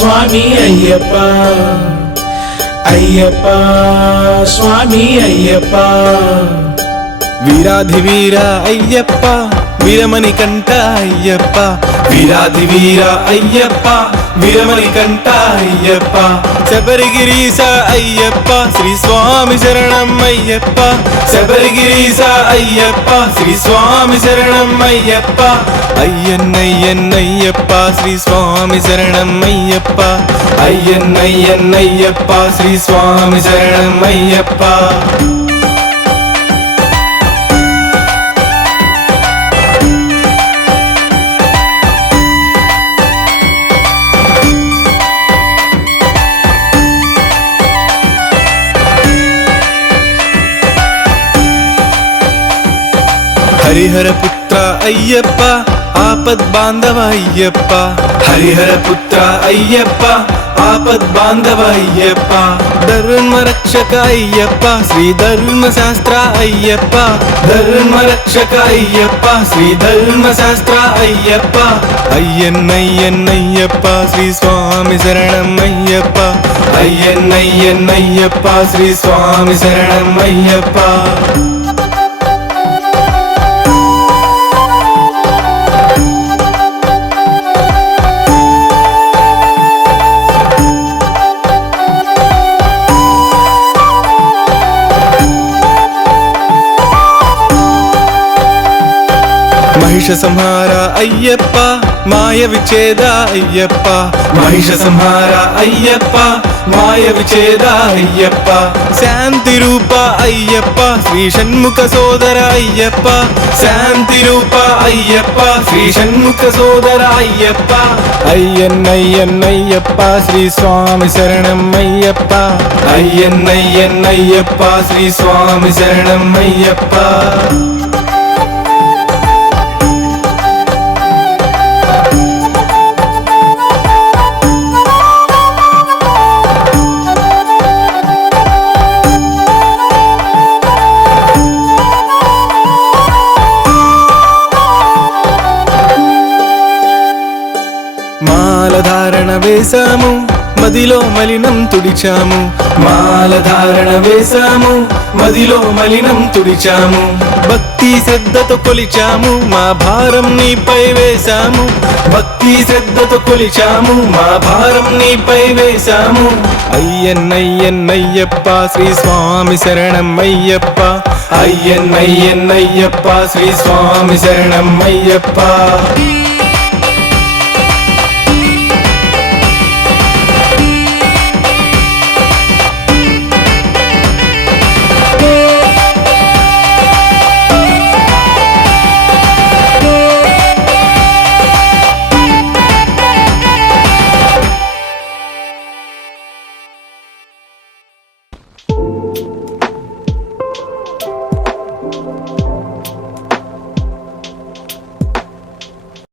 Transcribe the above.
స్వామి అయ్యప్ప అయ్యప్ప స్వామి అయ్యప్ప వీరాధి వీర అయ్యప్ప వీరమణి కంట అయ్యప్ప వీరాధి వీర అయ్యప్ప వీరమణి కంట అయ్యప్ప శబరిగిరీశ అయ్యప్ప శ్రీ స్వామి శరణం అయ్యప్ప శబరిగిరీశ అయ్యప్ప శ్రీ స్వామి శరణం అయ్యప్ప అయ్యన్నయ్యన్నయ్యప్ప శ్రీ స్వామి శరణం అయ్యప్ప అయ్యన్నయ్యన్నయ్యప్ప శ్రీ స్వామి శరణం అయ్యప్ప హరిహర పుత్ర అయ్యప్ప ఆపద్ బాంధవ అయ్యప్ప హరిహర పుత్ర అయ్యప్ప ఆపద్ బాంధవ అయ్యప్ప ధర్మ రక్షక అయ్యప్ప శ్రీ ధర్మ శాస్త్ర అయ్యప్ప ధర్మ రక్షక అయ్యప్ప శ్రీ ధర్మ శాస్త్ర అయ్యప్ప అయ్యన్నయ్యన్నయ్యప్ప శ్రీ స్వామి శరణం అయ్యప్ప అయ్యన్నయ్యన్నయ్యప్ప శ్రీ స్వామి శరణం అయ్యప్ప మహిష సంహార అయ్యప్ప మాయ విచేద అయ్యప్ప మహిష సంహార అయ్యప్ప మాయ విచేద అయ్యప్ప శాంతి రూప అయ్యప్ప శ్రీ షణ్ముఖ సోదర అయ్యప్ప శాంతి రూప అయ్యప్ప శ్రీ షణ్ముఖ సోదర అయ్యప్ప అయ్యన్నయ్యన్నయ్యప్ప శ్రీ స్వామి శరణం అయ్యప్ప అయ్యన్నయ్యన్నయ్యప్ప శ్రీ స్వామి శరణం అయ్యప్ప మాలధారణ వేశాము మదిలో మలినం తుడిచాము మాలధారణ వేశాము మదిలో మలినం తుడిచాము భక్తి శ్రద్ధతో కొలిచాము మా భారం నీపై వేశాము భక్తి శ్రద్ధతో కొలిచాము మా భారం నీపై వేశాము అయ్యన్నయ్యన్నయ్యప్ప శ్రీ స్వామి శరణం అయ్యప్ప అయ్యన్నయ్యన్నయ్యప్ప శ్రీ స్వామి శరణం అయ్యప్ప